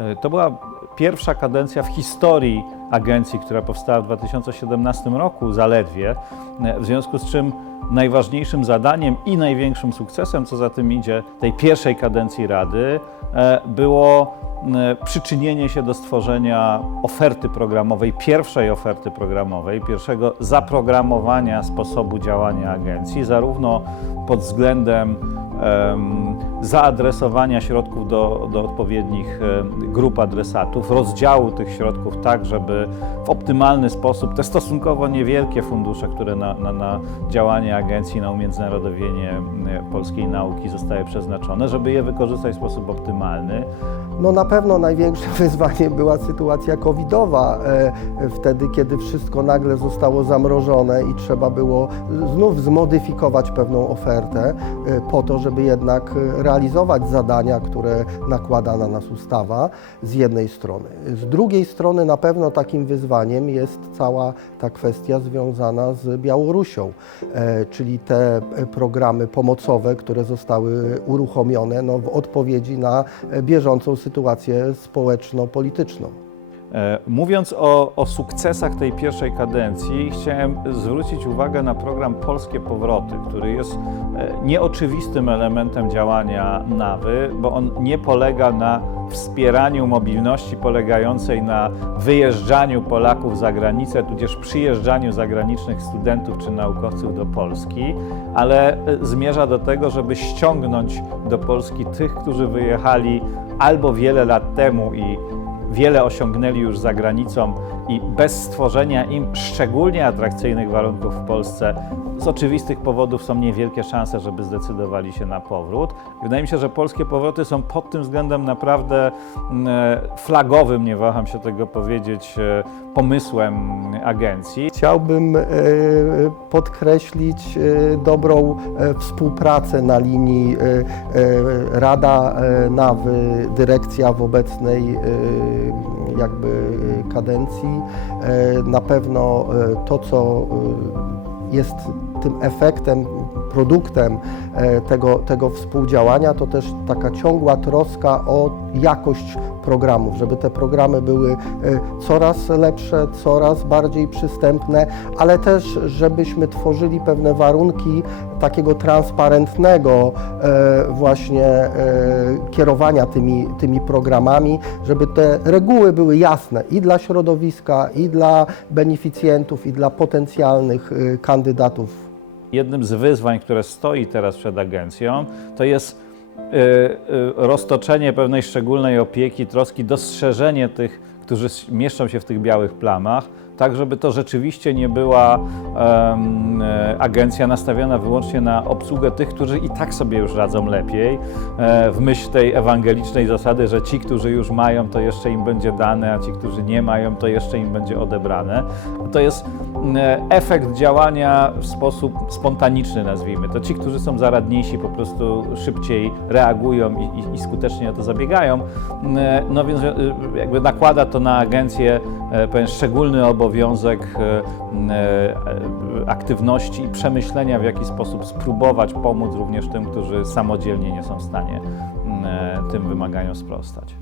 E, To była pierwsza kadencja w historii agencji, która powstała w 2017 roku zaledwie, e, w związku z czym najważniejszym zadaniem i największym sukcesem, co za tym idzie, tej pierwszej kadencji Rady e, było przyczynienie się do stworzenia oferty programowej, pierwszej oferty programowej, pierwszego zaprogramowania sposobu działania agencji, zarówno pod względem em, zaadresowania środków do, do odpowiednich grup adresatów, rozdziału tych środków tak, żeby w optymalny sposób te stosunkowo niewielkie fundusze, które na, na, na działanie agencji, na umiędzynarodowienie polskiej nauki zostały przeznaczone, żeby je wykorzystać w sposób optymalny. No na pewno największym wyzwaniem była sytuacja covidowa, e, wtedy kiedy wszystko nagle zostało zamrożone i trzeba było znów zmodyfikować pewną ofertę e, po to, żeby jednak e, realizować zadania, które nakłada na nas ustawa z jednej strony. Z drugiej strony na pewno takim wyzwaniem jest cała ta kwestia związana z Białorusią, e, czyli te e, programy pomocowe, które zostały uruchomione no, w odpowiedzi na bieżącą sytuację społeczno-polityczną. E, Mówiąc o, o sukcesach tej pierwszej kadencji, chciałem zwrócić uwagę na program Polskie Powroty, który jest e, nieoczywistym elementem działania NAWY, bo on nie polega na wspieraniu mobilności polegającej na wyjeżdżaniu Polaków za granicę, tudzież przyjeżdżaniu zagranicznych studentów czy naukowców do Polski, ale e, zmierza do tego, żeby ściągnąć do Polski tych, którzy wyjechali albo wiele lat temu i wiele osiągnęli już za granicą i bez stworzenia im szczególnie atrakcyjnych warunków w Polsce, z oczywistych powodów są niewielkie szanse, żeby zdecydowali się na powrót. Wydaje mi się, że polskie powroty są pod tym względem naprawdę mm, e, flagowym, nie waham się tego powiedzieć, e, pomysłem agencji. Chciałbym e, podkreślić dobrą współpracę na linii Rada Nawy, dyrekcja w obecnej jakby e, kadencji. E, Na pewno e, to, co e, jest tym efektem, produktem e, tego, tego współdziałania, to też taka ciągła troska o jakość programów, żeby te programy były e, coraz lepsze, coraz bardziej przystępne, ale też żebyśmy tworzyli pewne warunki takiego transparentnego e, właśnie kierowania tymi, tymi programami, żeby te reguły były jasne i dla środowiska, i dla beneficjentów, i dla potencjalnych kandydatów Jednym z wyzwań, które stoi teraz przed agencją, to jest y, y, roztoczenie pewnej szczególnej opieki, troski, dostrzeżenie tych, którzy mieszczą się w tych białych plamach, tak żeby to rzeczywiście nie była e, agencja nastawiona wyłącznie na obsługę tych, którzy i tak sobie już radzą lepiej, e, w myśl tej ewangelicznej zasady, że ci, którzy już mają, to jeszcze im będzie dane, a ci, którzy nie mają, to jeszcze im będzie odebrane. To jest m, e, efekt działania w sposób spontaniczny, nazwijmy to. Ci, którzy są zaradniejsi, po prostu szybciej reagują i, i, i skutecznie o to zabiegają. E, No więc e, jakby nakłada to na agencję e, pewien szczególny obowiązek aktywności i przemyślenia, w jaki sposób spróbować pomóc również tym, którzy samodzielnie nie są w stanie tym wymaganiom sprostać.